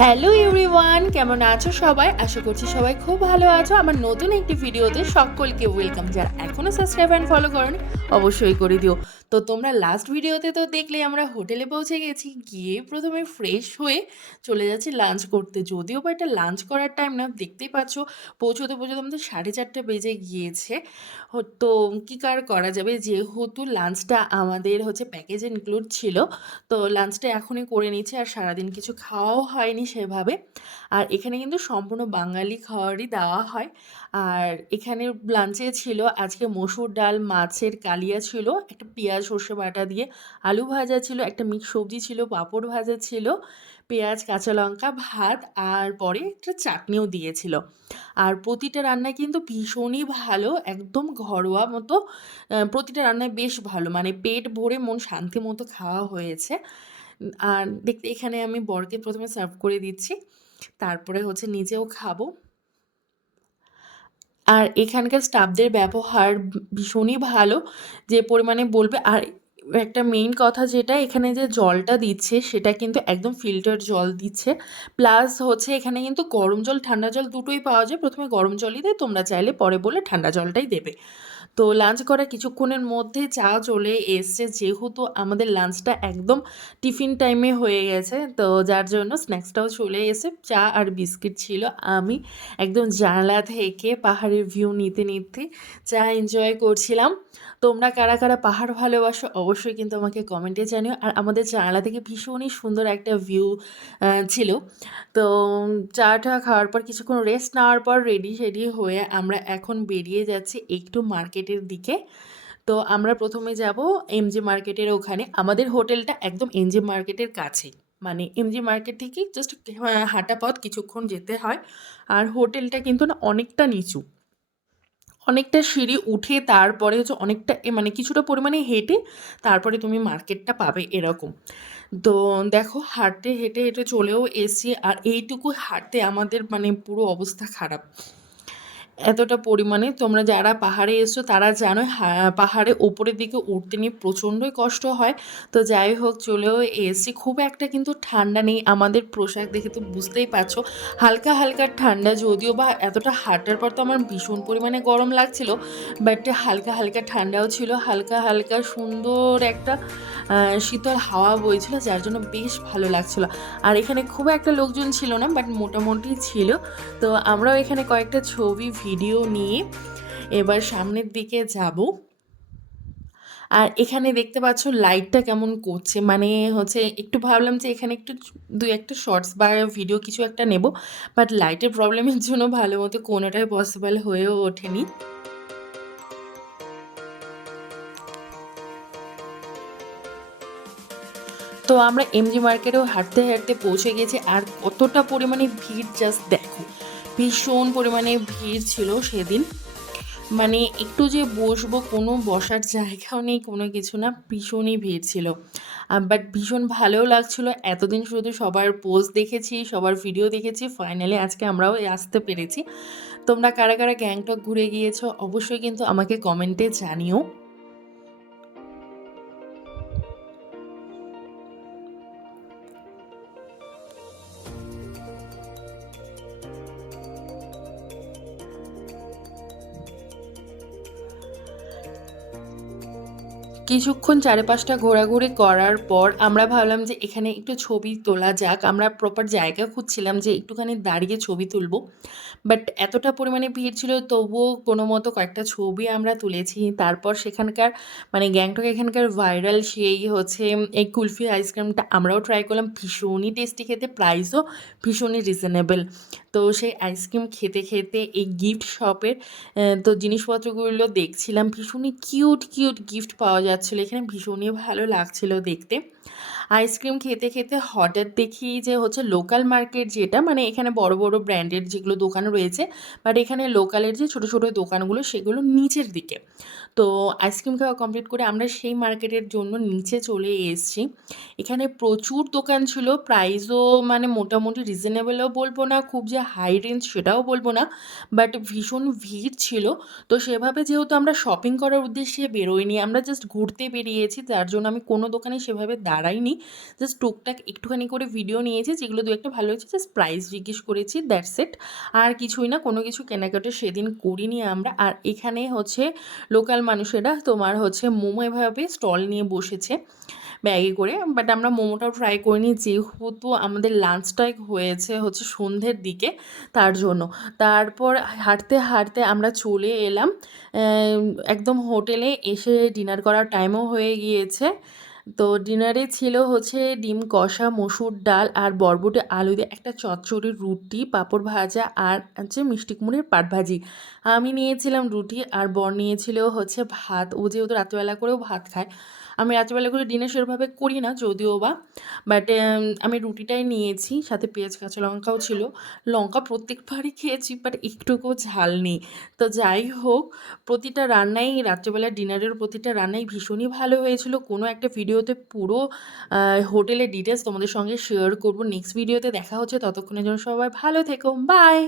Hello everyone, কেমন আছো সবাই? আশা করছি সবাই খুব ভালো আছো। আমার নতুন একটি ভিডিওতে সকলকে ওয়েলকাম। যারা এখনও সাবস্ক্রাইব অ্যান্ড ফলো করোনি অবশ্যই করে দিও। তো তোমরা লাস্ট ভিডিওতে তো দেখলে আমরা হোটেলে পৌঁছে গেছি। গিয়ে প্রথমে ফ্রেশ হয়ে চলে যাচ্ছি লাঞ্চ করতে। যদিও বা এটা লাঞ্চ করার টাইম না, দেখতেই পাচ্ছ পৌঁছতে পৌঁছতে আমাদের 4:30 বেজে গিয়েছে। তো কী কার করা যাবে, যেহেতু লাঞ্চটা আমাদের প্যাকেজ ইনক্লুড ছিল, তো লাঞ্চটা এখনই করে নিচ্ছি। আর সারাদিন কিছু খাওয়াও হয়নি সেভাবে। আর এখানে কিন্তু সম্পূর্ণ বাঙালি খাবারই দেওয়া হয়। আর এখানে লাঞ্চে ছিল আজকে মসুর ডাল, মাছের কালিয়া ছিল, একটা পেঁয়াজ সর্ষে বাটা দিয়ে, আলু ভাজা ছিল, একটা মিক্স সবজি ছিল, পাঁপড় ভাজা ছিল, পেঁয়াজ কাঁচা লঙ্কা, ভাত, আর পরে একটা চাটনিও দিয়েছিল। আর প্রতিটা রান্নায় কিন্তু ভীষণই ভালো, একদম ঘরোয়া মতো। প্রতিটা রান্নায় বেশ ভালো, মানে পেট ভরে মন শান্তি মতো খাওয়া হয়েছে। আর দেখতে এখানে আমি বরকে প্রথমে সার্ভ করে দিচ্ছি, তারপরে নিজেও খাবো। আর এখানকার স্টাফদের ব্যবহার ভীষণই ভালো, যে পরিমাণে বলবে। আর একটা মেইন কথা, যেটা এখানে যে জলটা দিচ্ছে সেটা কিন্তু একদম ফিল্টার জল দিচ্ছে। প্লাস এখানে কিন্তু গরম জল ঠান্ডা জল দুটোই পাওয়া যায়। প্রথমে গরম জলই দেয়, তোমরা চাইলে পরে বলে ঠান্ডা জলটাই দেবে। তো লাঞ্চ করার কিছুক্ষণের মধ্যে চা চলে এসছে, যেহেতু আমাদের লাঞ্চটা একদম টিফিন টাইমে হয়ে গেছে, তো যার জন্য স্ন্যাক্সটাও চলে এসে চা আর বিস্কিট ছিল। আমি একদম জানলা থেকে পাহাড়ের ভিউ নিতে নিতে চা এনজয় করছিলাম। তোমরা কারা কারা পাহাড় ভালোবাসো অবশ্যই কিন্তু আমাকে কমেন্টে জানিও। আর আমাদের জানলা থেকে ভীষণই সুন্দর একটা ভিউ ছিল। তো চাটা খাওয়ার পর কিছুক্ষণ রেস্ট নেওয়ার পর রেডি হয়ে আমরা এখন বেরিয়ে যাচ্ছি একটু মার্কেটের দিকে। তো আমরা প্রথমে যাব এমজি মার্কেটের ওখানে। আমাদের হোটেলটা একদম এমজি মার্কেটের কাছেই, মানে এমজি মার্কেট থেকে জাস্ট হাঁটা পথ, কিছুক্ষণ যেতে হয়। আর হোটেলটা কিন্তু না অনেকটা নিচু, অনেকটা সিঁড়ি উঠে তারপরে অনেকটা মানে কিছুটা পরিমাণে হেঁটে তারপরে তুমি মার্কেটটা পাবে এরকম। তো দেখো হাঁটতে হেঁটে হেঁটে চলেও এসছি। আর এইটুকু হাঁটতে আমাদের মানে পুরো অবস্থা খারাপ, এতটা পরিমাণে। তোমরা যারা পাহাড়ে এসছো তারা জানো, পাহাড়ে ওপরের দিকে উঠতে নিয়ে প্রচণ্ডই কষ্ট হয়। তো যাই হোক চলেও এসছি। খুব একটা কিন্তু ঠান্ডা নেই, আমাদের পোশাক দেখে তো বুঝতেই পারছো হালকা হালকা ঠান্ডা। যদিও বা এতটা হাঁটার পর তো আমার ভীষণ পরিমাণে গরম লাগছিল, বাট হালকা হালকা ঠান্ডাও ছিল, হালকা হালকা সুন্দর একটা শীতল হাওয়া বইছিল, যার জন্য বেশ ভালো লাগছিল। আর এখানে খুব একটা লোকজন ছিল না, বাট মোটামুটি ছিল। তো আমরাও এখানে কয়েকটা ছবি ভিডিও নিয়ে এবার সামনের দিকে যাব। আর এখানে দেখতে পাচ্ছ লাইটটা কেমন করছে, মানে একটু ভাবলাম যে এখানে একটু দু একটা শর্টস বা ভিডিও কিছু একটা নেব, বাট লাইটের প্রবলেমের জন্য ভালো মতো কোনোটাই পসিবল হয়েও ওঠেনি। তো আমরা এমজি মার্কেটেও হাঁটতে হাঁটতে পৌঁছে গেছি। আর কতটা পরিমাণে ভিড় জাস্ট দেখো, ভীষণ পরিমাণে ভিড় ছিল সেদিন। মানে একটু যে বসবো, কোনো বসার জায়গাও নেই, কোনো কিছু না, ভীষণই ভিড় ছিল। বাট ভীষণ ভালোও লাগছিলো। এতদিন শুধু সবার পোস্ট দেখেছি, সবার ভিডিও দেখেছি, ফাইনালি আজকে আমরাও আসতে পেরেছি। তোমরা কারা কারা গ্যাংটক ঘুরে গিয়েছো অবশ্যই কিন্তু আমাকে কমেন্টে জানিও। কিছুক্ষণ চারিপাশটা ঘোরাঘুরি করার পর আমরা ভাবলাম যে এখানে একটু ছবি তোলা যাক। আমরা প্রপার জায়গা খুঁজছিলাম যে একটুখানি দাঁড়িয়ে ছবি তুলবো, বাট এতটা পরিমাণে ভিড় ছিল, তবুও কোনো মতো কয়েকটা ছবি আমরা তুলেছি। তারপর সেখানকার মানে গ্যাংটক এখানকার ভাইরাল সেই এই কুলফি আইসক্রিমটা আমরাও ট্রাই করলাম, ভীষণই টেস্টি খেতে, প্রাইসও ভীষণই রিজনেবল। তো সেই আইসক্রিম খেতে খেতে এই গিফট শপের তো জিনিসপত্রগুলো দেখছিলাম, ভীষণই কিউট কিউট গিফট পাওয়া যাচ্ছিলো এখানে, ভীষণই ভালো লাগছিলো দেখতে। আইসক্রিম খেতে খেতে হঠাৎ দেখি যে লোকাল মার্কেট, যেটা মানে এখানে বড় বড় ব্র্যান্ডের যেগুলো দোকান রয়েছে, বাট এখানে লোকালের যে ছোট ছোট দোকানগুলো সেগুলো নিচের দিকে। তো আইসক্রিম খাওয়া কমপ্লিট করে আমরা সেই মার্কেটের জন্য নিচে চলে এসেছি। এখানে প্রচুর দোকান ছিল, প্রাইসও মানে মোটামুটি রিজনেবলও বলবো না, খুব যে হাই রেঞ্জ সেটাও বলবো না, বাট ভীষণ ভিড় ছিল। তো সেভাবে যেহেতু আমরা শপিং করার উদ্দেশ্যে বেরোইনি, আমরা জাস্ট ঘুরতে বেরিয়েছি, যার জন্য আমি কোনো দোকানে সেভাবে দাঁড়াইনি, জাস্ট টুকটাক একটুখানি করে ভিডিও নিয়েছি, যেগুলো দু একটা ভালো হয়েছে জাস্ট প্রাইস জিজ্ঞেস করেছি, দ্যাটস ইট। আর কিছুই না, কোনো কিছু কেনাকাটা সেদিন করিনি আমরা। আর এখানে হচ্ছে লোকাল মানুষেরা তোমার হচ্ছে মোমো এভাবে স্টল নিয়ে বসেছে ব্যাগে করে, বাট আমরা মোমোটাও ট্রাই করিনি যেহেতু আমাদের লাঞ্চটাই হয়েছে হচ্ছে সন্ধ্যের দিকে, তার জন্য। তারপর হাঁটতে হাঁটতে আমরা চলে এলাম একদম হোটেলে, এসে ডিনার করার টাইমও হয়ে গিয়েছে। তো ডিনারে ছিল হচ্ছে ডিম কষা, মসুর ডাল আর বরবটি আলু দিয়ে একটা চচ্চড়ি, রুটি, পাঁপড় ভাজা আর হচ্ছে মিষ্টি কুমড়ের পাট ভাজি। আমি নিয়েছিলাম রুটি আর বর নিয়েছিল হচ্ছে ভাত। ও যেহেতু রাত্রিবেলা করেও ভাত খায়, আমি রাত্রিবেলা করে ডিনার সেরভাবে করি না যদিও বা, বাট আমি রুটিটাই নিয়েছি, সাথে পেঁয়াজ কাঁচা লঙ্কাও ছিল। লঙ্কা প্রত্যেকবারই খেয়েছি বাট একটুকুও ঝাল নেই। তো যাই হোক, প্রতিটা রান্নাই রাত্রিবেলা ডিনারের প্রতিটা রান্নাই ভীষণই ভালো হয়েছিল। কোনো একটা ভিডিওতে পুরো হোটেলের ডিটেলস তোমাদের সঙ্গে শেয়ার করব নেক্সট ভিডিওতে। দেখা হচ্ছে, ততক্ষণের জন্য সবাই ভালো থেকো, বাই।